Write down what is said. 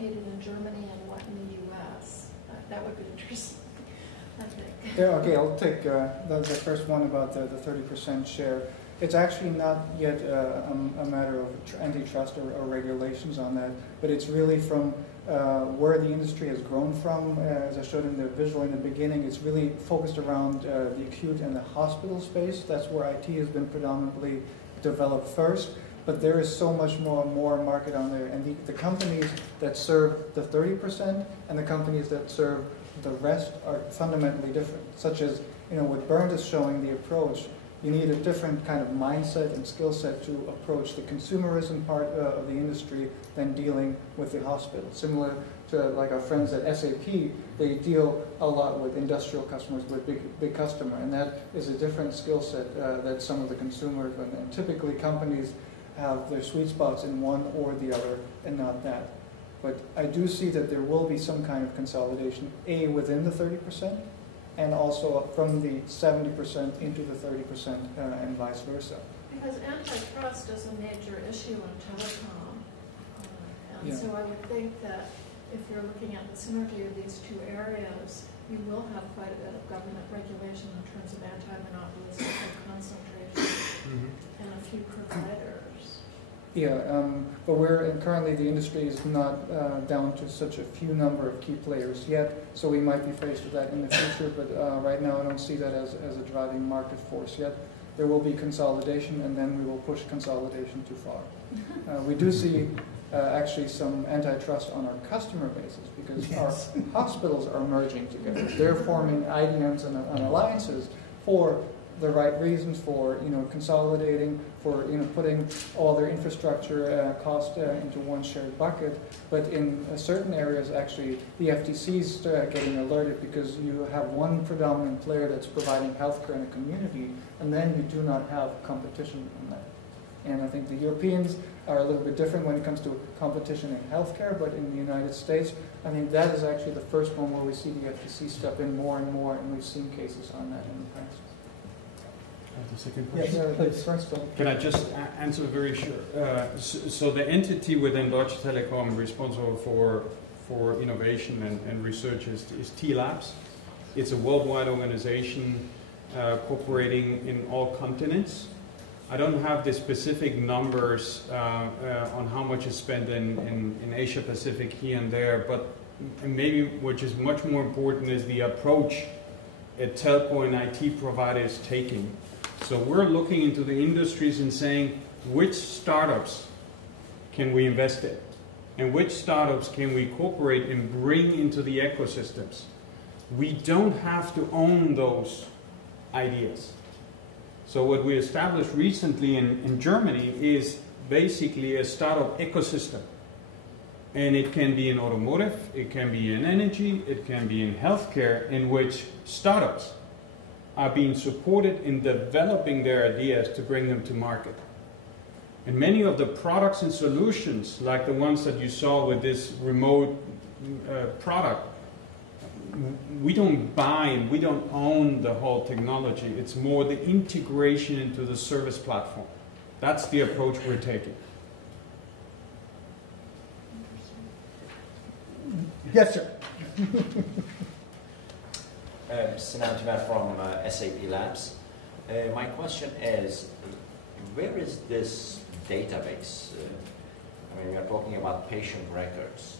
allocated in Germany and what in the US? That would be interesting, I think. Yeah, okay, I'll take the first one about the 30% share. It's actually not yet a matter of antitrust or regulations on that, but it's really from where the industry has grown from. As I showed in the visual in the beginning, it's really focused around the acute and the hospital space. That's where IT has been predominantly developed first. But there is so much more market on there. And the companies that serve the 30% and the companies that serve the rest are fundamentally different. Such as, what Bernd is showing the approach, you need a different kind of mindset and skill set to approach the consumerism part of the industry than dealing with the hospital. Similar to like our friends at SAP, they deal a lot with industrial customers, with big customer, and that is a different skill set that some of the consumers, and typically companies have their sweet spots in one or the other and not that. But I do see that there will be some kind of consolidation, within the 30%, and also from the 70% into the 30% and vice versa. Because antitrust is a major issue in telecom. And so I would think that if you're looking at the synergy of these two areas, you will have quite a bit of government regulation in terms of anti-monopolistic concentration and a few providers. Yeah, but currently the industry is not down to such a few number of key players yet, so we might be faced with that in the future, but right now I don't see that as a driving market force yet. There will be consolidation, and then we will push consolidation too far. We do see actually some antitrust on our customer bases, because our hospitals are merging together. They're forming IDNs and alliances for the right reasons, for consolidating, for putting all their infrastructure cost into one shared bucket. But in certain areas, actually, the FTC is getting alerted because you have one predominant player that's providing healthcare in a community, and then you do not have competition on that. And I think the Europeans are a little bit different when it comes to competition in healthcare, but in the United States, I think that is actually the first one where we see the FTC step in more and more, and we've seen cases on that in the past. The second question? Yes, please. First one. Can I just answer very short? So the entity within Deutsche Telekom responsible for innovation and research is T-Labs. It's a worldwide organization cooperating in all continents. I don't have the specific numbers on how much is spent in Asia Pacific here and there, but maybe which is much more important is the approach a telco and IT provider is taking. So we're looking into the industries and saying which startups can we invest in and which startups can we cooperate and bring into the ecosystems. We don't have to own those ideas. So what we established recently in Germany is basically a startup ecosystem. And it can be in automotive, it can be in energy, it can be in healthcare, in which startups are being supported in developing their ideas to bring them to market. And many of the products and solutions, like the ones that you saw with this remote product, we don't buy and we don't own the whole technology. It's more the integration into the service platform. That's the approach we're taking. Yes, sir. Sinan Tümer from SAP Labs. My question is, where is this database? I mean, we are talking about patient records.